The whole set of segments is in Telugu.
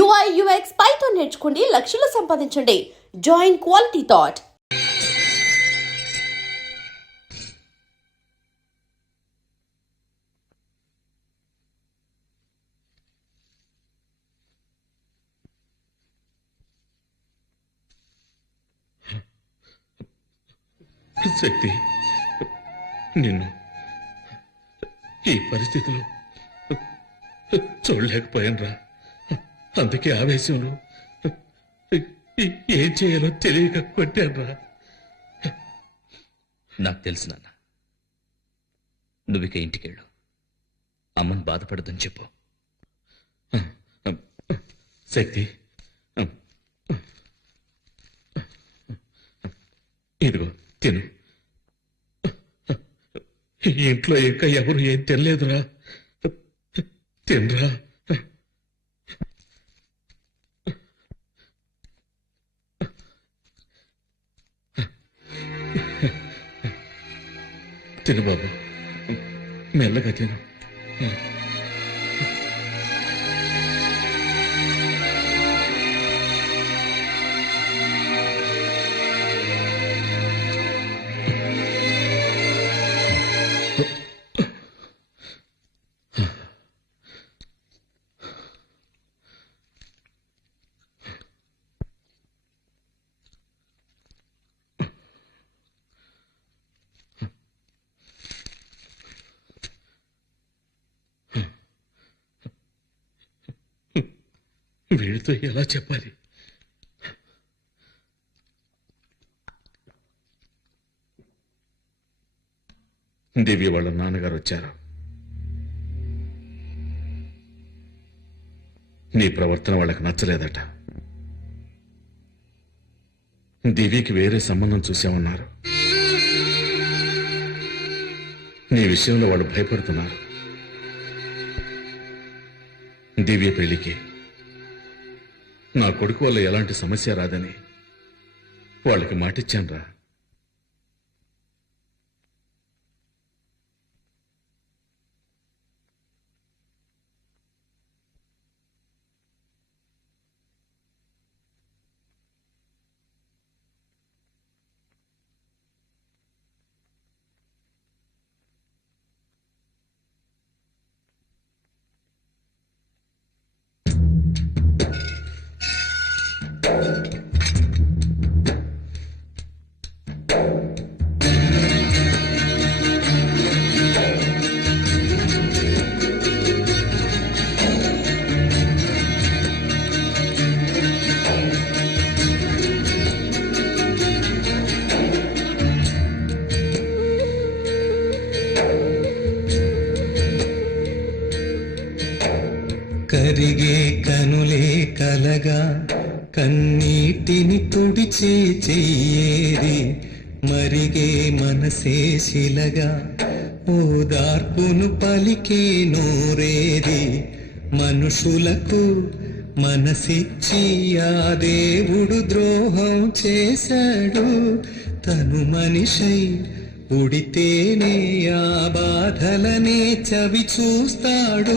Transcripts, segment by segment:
UI UX పైథాన్ నేర్చుకోండి, లక్షలు సంపాదించండి. Join Quality Thought. శక్తి, నిన్ను ఈ పరిస్థితిలో చూడలేకపోయానురా. అందుకే ఆవేశంలో ఏం చేయాలో తెలియక కొట్టానురా. నాకు తెలుసు నాన్న, నువ్విక ఇంటికెళ్ళు, అమ్మను బాధపడదని చెప్పు. శక్తి, ఇదిగో తిను. ఇంట్లో ఇంకా ఎవరు ఏం తినలేదురా. తినరా. తిను బాబు, మెల్లగా తిను. వీడితో ఎలా చెప్పాలి? దివ్య వాళ్ళ నాన్నగారు వచ్చారు. నీ ప్రవర్తన వాళ్ళకి నచ్చలేదట. దివ్యకి వేరే సంబంధం చూసామన్నారు. నీ విషయంలో వాళ్ళు భయపడుతున్నారు. దివ్య పెళ్లికి నా కొడుకు వల్ల ఎలాంటి సమస్య రాదని వాళ్ళకి మాటిచ్చానురా. కరిగే కనులే కలగా కన్నీటిని తుడిచే చెయ్యేది, మరిగే మనసే శిలగా ఓదార్పును పలికే నోరేది. మనుషులకు మనసిచ్చి ఆ దేవుడు ద్రోహం చేశాడు. తను మనిషై ఉడితేనే ఆ బాధలనే చవి చూస్తాడు.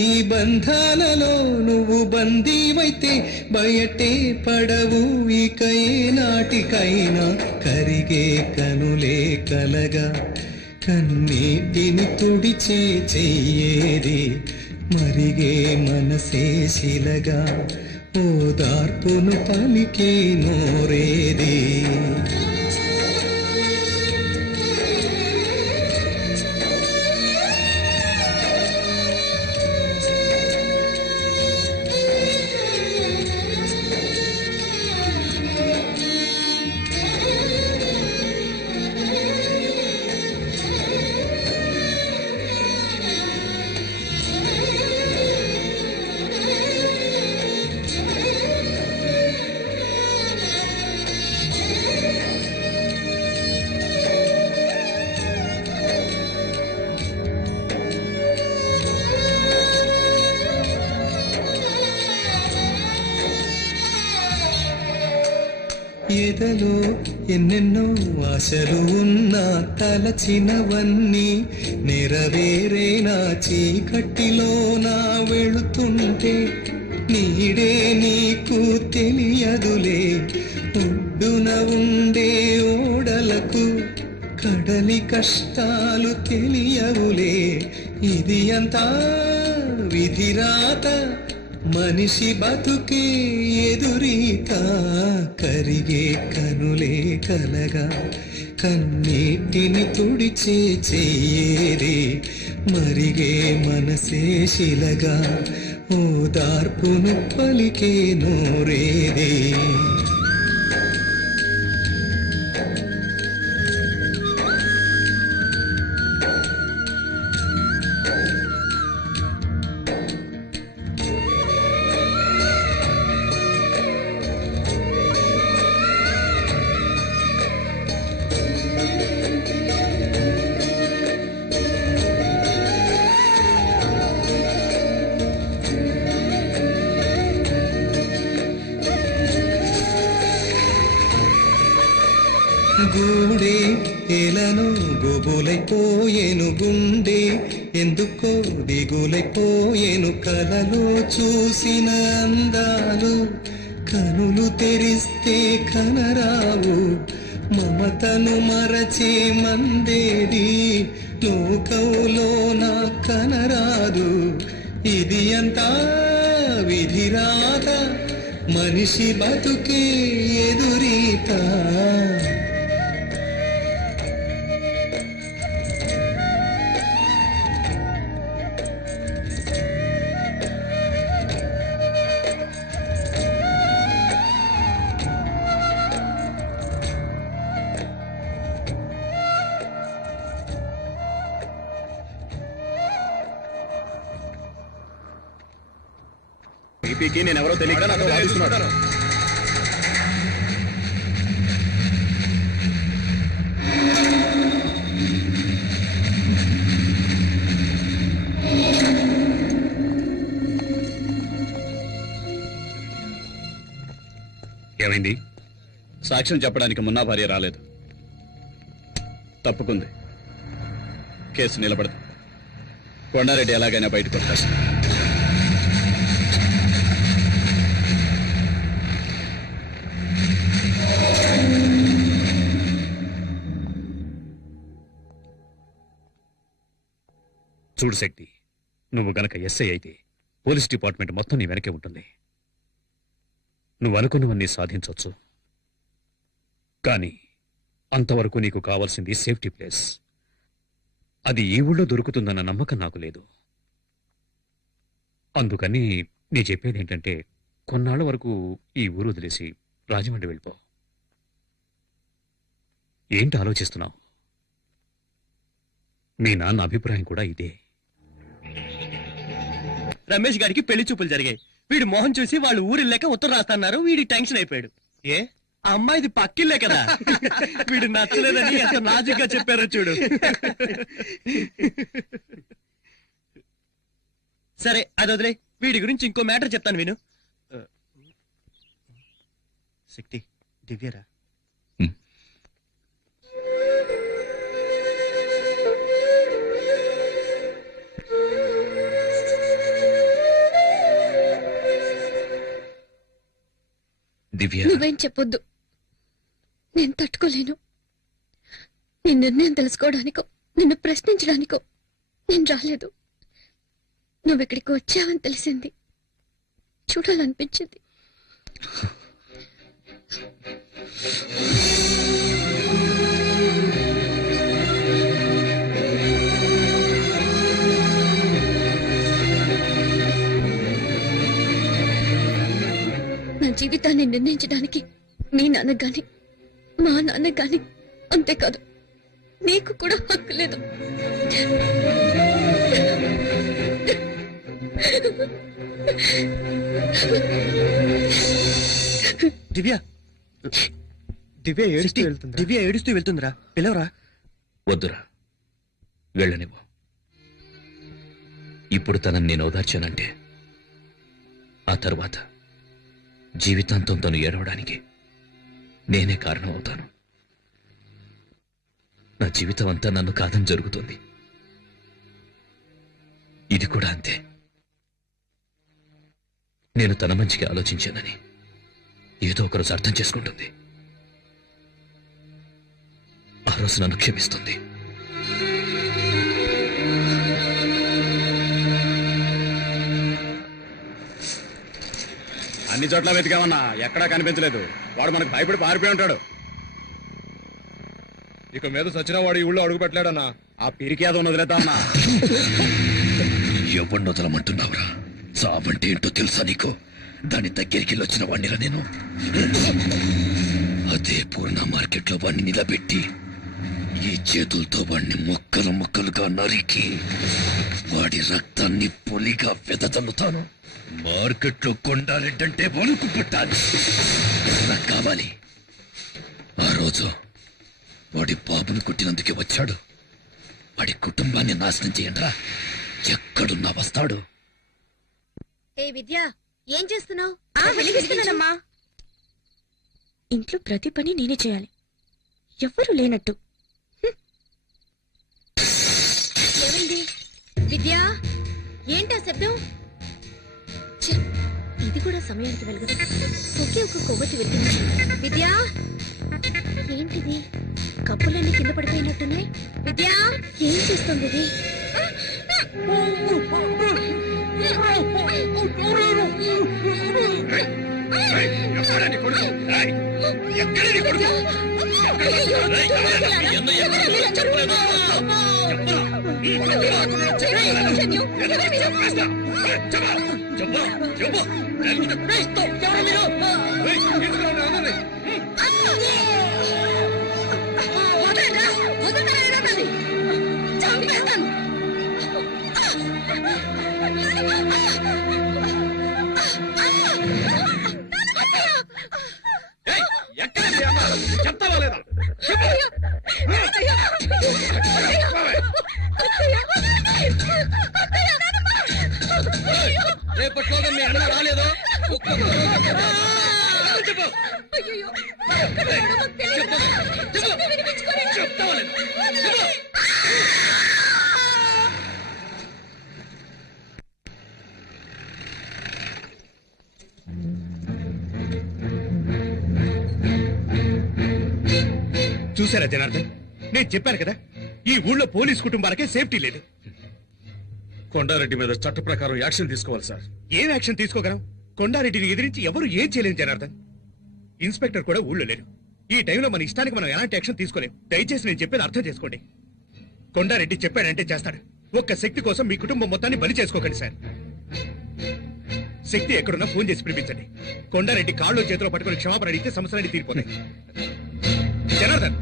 ఈ బంధాలలో నువ్వు బందీవైతే బయటే పడవు ఇక ఏనాటికైనా. కరిగే కనులే కలగా కన్నీటిని తుడిచే చెయ్యేది, మరిగే మనసే శిలగా ఓదార్పును పలికే నోరేది. ఎదలో ఎన్నెన్నో ఆశలు ఉన్నా తలచినవన్నీ నెరవేరే నా చీకటిలో నా వెళుతుంటే నీడే నీకు తెలియదులే, ఒడ్డున ఉండే ఓడలకు కడలి కష్టాలు తెలియవులే. ఇది అంతా విధిరాత, మనిషి బతుకే ఎదురీత. కరిగే కనులే కలగా కన్నీటిని తుడిచే చెయ్యేది, మరిగే మనసే శిలగా ఓదార్పును పలికే నోరేది. గూడే ఎలను గోబులైపోయేను, గుండె ఎందుకో దిగులైపోయేను. కలలో చూసిన అందాలు కనులు తెరిస్తే కనరావు, మమతను మరచే మందేది లోకంలో నా కనరాదు. ఇది అంతా విధిరాత, మనిషి బతుకే ఎదురీత. టీపీకి నేనెవరో తెలియక నాతో వాదిస్తున్నాడు. ఏమైంది? సాక్ష్యం చెప్పడానికి మున్నా భార్య రాలేదు, తప్పుకుంది. కేసు నిలబడదు. కొండారెడ్డి ఎలాగైనా బయటకు వస్తాడు. చూడు శక్తి, నువ్వు గనక ఎస్ఐ అయితే పోలీస్ డిపార్ట్మెంట్ మొత్తం నీ వెనకే ఉంటుంది. నువ్వు అనుకున్నవన్నీ సాధించవచ్చు, కానీ అంతవరకు నీకు కావాల్సింది సేఫ్టీ ప్లేస్. అది ఈ ఊళ్ళో దొరుకుతుందన్న నమ్మకం నాకు లేదు. అందుకని నీ చెప్పేది ఏంటంటే కొన్నాళ్ళ వరకు ఈ ఊరు వదిలేసి రాజమండ్రి వెళ్ళిపో. ఏంటి ఆలోచిస్తున్నావు? మీ నాన్న అభిప్రాయం కూడా ఇదే. రమేష్ గారికి పెళ్లి చూపులు జరిగాయి. వీడు మొహం చూసి వాళ్ళు ఊరిల్లేక ఉత్తరం రాస్తున్నారు. వీడి టెన్షన్ అయిపోయాడు. ఏ ఆ అమ్మాయిది పక్కిల్లే కదా. వీడు నచ్చలేదని ఎంత నాజుగ్గా చెప్పారో చూడు. సరే అది వదిలే, వీడి గురించి ఇంకో మ్యాటర్ చెప్తాను విను. శక్తి, దివ్యరా? దివ్య, నువ్వేం చెప్పొద్దు, నేను తట్టుకోలేను. నీ నిర్ణయం తెలుసుకోవడానికో నిన్ను ప్రశ్నించడానికో నేను రాలేదు. నువ్వెక్కడికి వచ్చావని తెలిసింది, చూడాలనిపించింది. నా జీవితాన్ని నిర్ణయించడానికి మీ నాన్న గాని మా నాన్న గాని, అంతేకాదు నీకు కూడా హక్కు లేదు. దివ్య, దివ్య ఏడుస్తూ వెళ్తుందిరా, పిలవరా. వద్దురా, వెళ్ళనివ్వు. ఇప్పుడు తనని నేను ఓదార్చానంటే ఆ తర్వాత జీవితాంతం తను ఏడవడానికి నేనే కారణం అవుతాను. నా జీవితం అంతా నన్ను కాదని జరుగుతుంది. ఇది కూడా అంతే. నేను తన మంచికి ఆలోచించానని ఏదో ఒకరోజు అర్థం చేసుకుంటుంది. ఆ రోజు నన్ను క్షమిస్తుంది. అన్ని చోట్ల వెతికామన్నా, ఎక్కడా కనిపించలేదు. వాడు మనకు భయపడి పారిపోయి ఉంటాడు. ఇక మీద సచిన వాడు ఈ ఊళ్ళో అడుగు పెట్టలేడన్నా. ఆ పిరికేదో వదిలేద్దామన్నా. ఎవరిని వదలమంటున్నావురా? సావంటే ఏంటో తెలుసా నీకు? దాని దగ్గరికి వచ్చిన వాడినిరా నేను. అదే పూర్ణ మార్కెట్లో వాడిని నిలబెట్టి ఈ చేతులతో వాడిని ముక్కలు ముక్కలుగా నరికి వాడి రక్తాన్ని పొలిగా వెదజల్లుతాను. మార్కెట్లో కొండారెడ్డంటే వణుకు పుట్టాలి. నాకు కావాలి. ఆ రోజు వాడి బాబును కొట్టినందుకే వచ్చాడు. వాడి కుటుంబాన్ని నాశనం చేయండిరా. ఎక్కడున్నా వస్తాడు. ఏ విద్య, ఏం చేస్తున్నావు? వెలిగిస్తున్నానమ్మా. ఇంట్లో ప్రతి పని నేనే చేయాలి, ఎవ్వరూ లేనట్టు. ఏమైంది విద్య? ఏంటా శబ్దం? ఛే, ఇది కూడా సమయానికి వెలగదు. ఒకే ఒక కొవ్వొత్తి వెలిగింది. విద్య, ఏంటిది? కప్పులన్నీ కింద పడిపోయినట్టున్నాయి. విద్య, ఏం చేస్తుంది ఇది? చెప్తావా లేదా? రేపట్లోగా మీ అన్న రాలేదో చూసారా జనార్దన్, నేను చెప్పాను కదా, ఈ ఊళ్ళో పోలీస్ కుటుంబాలకే సేఫ్టీ లేదు. కొండారెడ్డి మీద చట్ట ప్రకారం యాక్షన్ తీసుకోవాలి సార్. ఏం యాక్షన్ తీసుకోగలం? కొండారెడ్డిని ఎదిరించి ఎవరు ఏం చేయలేరు జనార్దన్. ఇన్స్పెక్టర్ కూడా ఊళ్ళో లేరు. ఈ టైంలో మన ఇష్టానికి మనం ఎలాంటి యాక్షన్ తీసుకోలేం. దయచేసి నేను చెప్పేది అర్థం చేసుకోండి. కొండారెడ్డి చెప్పాడంటే చేస్తాడు. ఒక్క శక్తి కోసం మీ కుటుంబం మొత్తాన్ని బలి చేసుకోకండి సార్. శక్తి ఎక్కడున్నా ఫోన్ చేసి పిలిపించండి. కొండారెడ్డి కాళ్ళు చేతిలో పట్టుకుని క్షమాపణ అడిగితే సమస్యలన్నీ తీరిపోతాయి. జనార్దన్,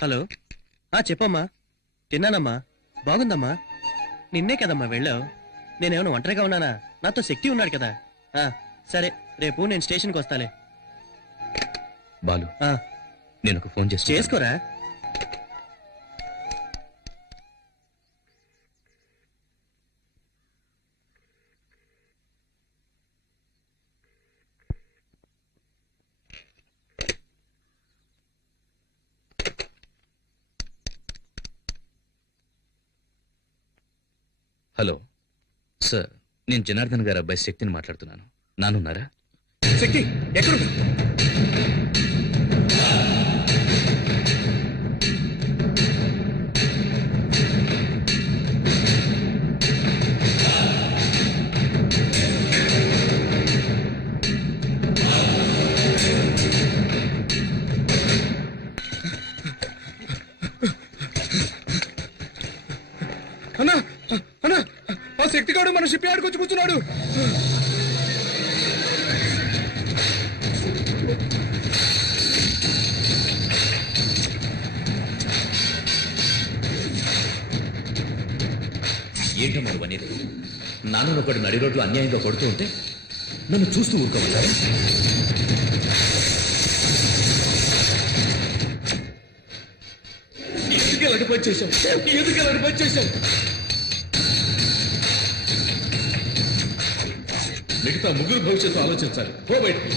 హలో. చెప్పమ్మా. తిన్నానమ్మా. బాగుందమ్మా. నిన్నే కదమ్మా వెళ్ళావు. నేనేమైనా ఒంటరిగా ఉన్నానా? నాతో శక్తి ఉన్నాడు కదా. సరే, రేపు నేను స్టేషన్కి వస్తాలే. బాలు, నేను ఒక ఫోన్ చేసుకోరా. హలో సార్, నేను జనార్దన్ గారి అబ్బాయి శక్తిని మాట్లాడుతున్నాను. నానున్నారా? శక్తి ఎక్కడున్నా? అన్నా అన్నా, ఆ శక్తిగాడు మన షిప్ యార్డ్కి వచ్చి కూర్చున్నాడు. ఏంటమ్మా అనేది? నాన్న ఒకటి నడి రోడ్లు అన్యాయంగా కొడుతూ ఉంటే నన్ను చూస్తూ ఊరుకోమంటారు? ఎందుకు ఇలాంటి పని చేశావు? ఎందుకు ఇలాంటి పని చేశావు? మిగతా ముగ్గురు భవిష్యత్తు ఆలోచించాలి. పో బయటికి.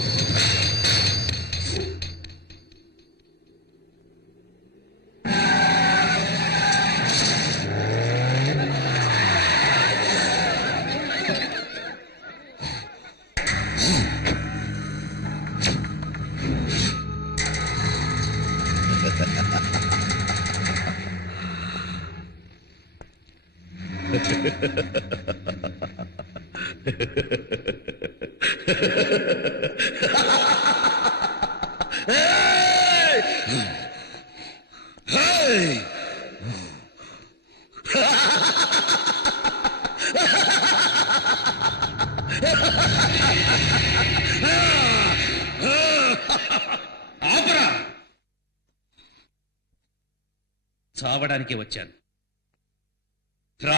చావడానికి వచ్చాను. రా.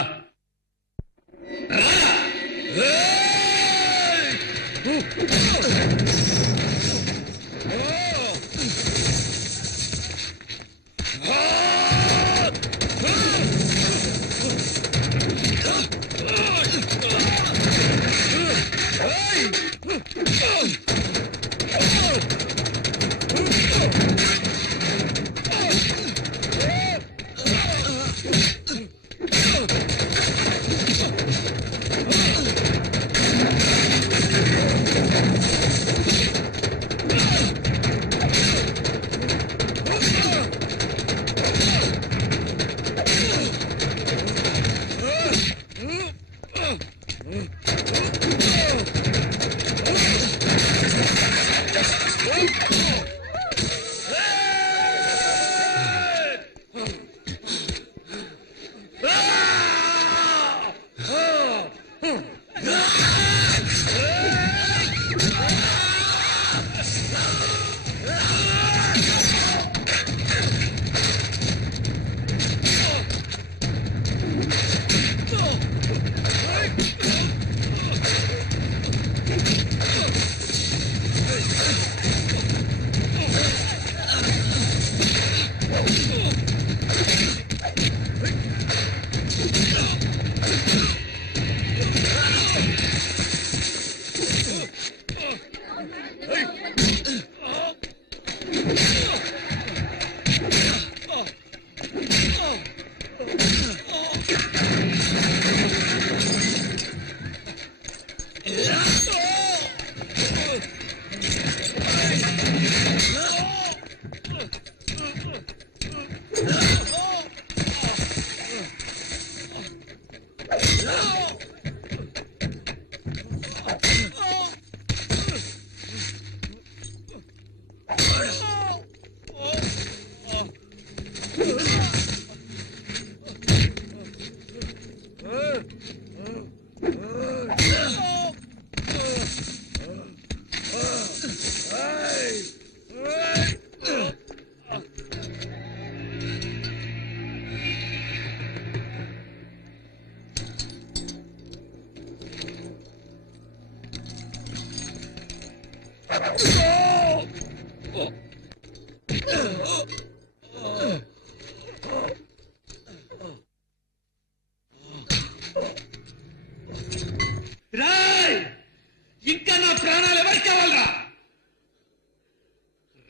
ఇంకా నా ప్రాణాలు ఎవరికి కావాలరా?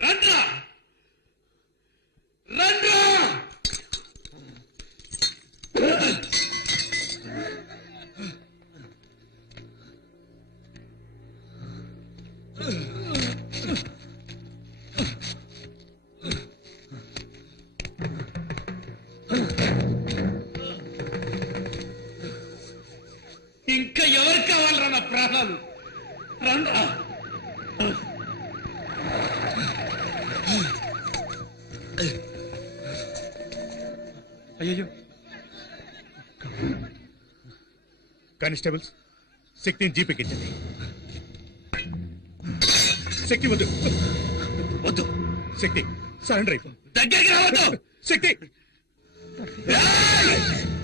రండ్రా, రండ్రా. ఇంకా ఎవరికి కావాలరా నా ప్రాణాలు? రండ్రా. అయ్యో కానిస్టేబుల్స్, శక్తిని జీపెక్కించండి. శక్తి వద్దు, వద్దు. శక్తి సరెండర్ అయిపో. దగ్గరికి రావద్దు. శక్తి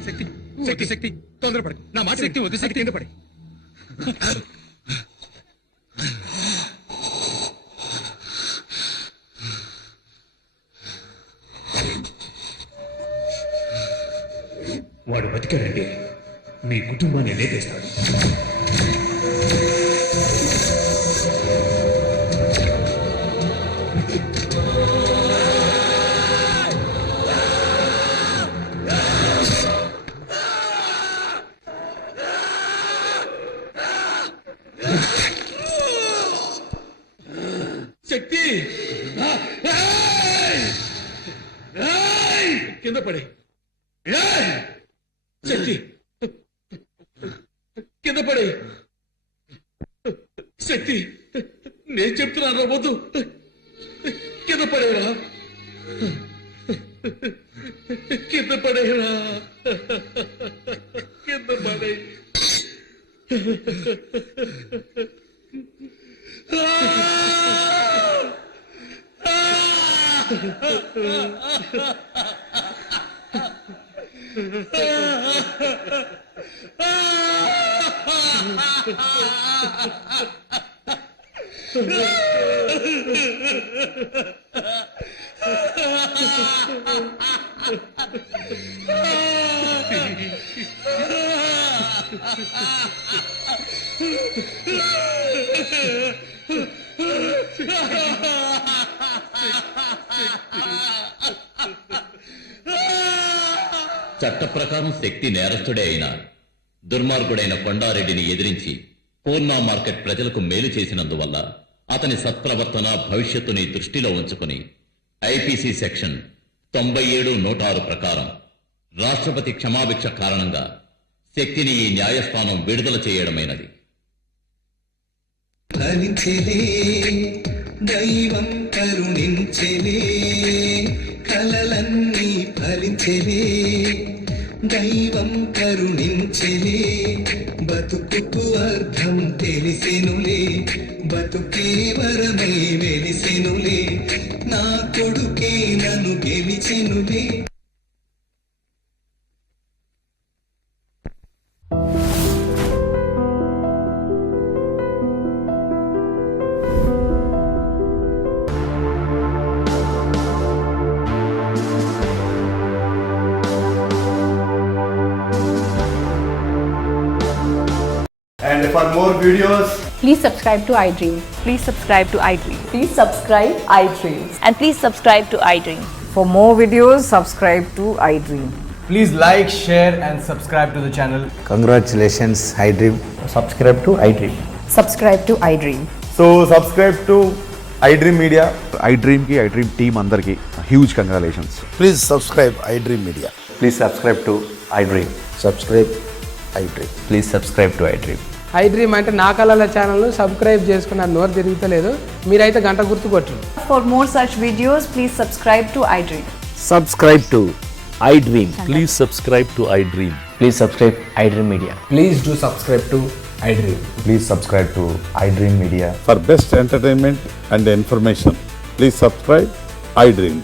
శక్తి శక్తి శక్తి తొందరపడి నా మాట. శక్తి వద్దు. శక్తి ఎందుకు పడి? వాడు బతికాడండి, మీ కుటుంబాన్ని లేపేస్తాడు. శక్తి కింద పడి. శక్తి వద్దురా వద్దు కింద పడేరా కింద పడేరా కింద పడే చట్ట ప్రకారం శక్తి నేరస్తుడే అయిన దుర్మార్గుడైన కొండారెడ్డిని ఎదిరించి పూర్ణ మార్కెట్ ప్రజలకు మేలు చేసినందువల్ల అతని సత్ప్రవర్తన భవిష్యత్తుని దృష్టిలో ఉంచుకుని ఐపీసీ సెక్షన్ 97(106) ప్రకారం రాష్ట్రపతి క్షమాభిక్ష కారణంగా శక్తిని ఈ న్యాయస్థానం విడుదల చేయడమైనది. ఫలించెలే దైవం కరుణించెలే కలలన్నీ ఫలించెలే దైవం కరుణించెలే బతుకుకు అర్థం తెలిసెనులే బతుకే వరమై వెలిసెనులే నా కొడుకే నన్ను గెలిచెనులే. And for more videos, please subscribe to iDream. Please subscribe to iDream. Please subscribe iDream. And please subscribe to iDream. For more videos, subscribe to iDream. please like, share and subscribe to the channel. Congratulations, iDream. Subscribe to iDream. Subscribe to iDream. So subscribe to iDream Media. iDream ki iDream team andar ki huge congratulations. Please subscribe iDream Media. Please subscribe to iDream. Subscribe iDream. Please subscribe to iDream. iDream అంటే నా కళల ఛానల్ సబ్స్క్రైబ్ చేసుకున్న నోరు తిరుగుతలేదు మీరైతే గంట గుర్తు కొట్టండి. For more such videos, please subscribe to iDream. Subscribe to iDream. Please subscribe to iDream. Please subscribe iDream Media. Please do subscribe to iDream. Please subscribe to iDream Media. For best entertainment and information, please subscribe iDream.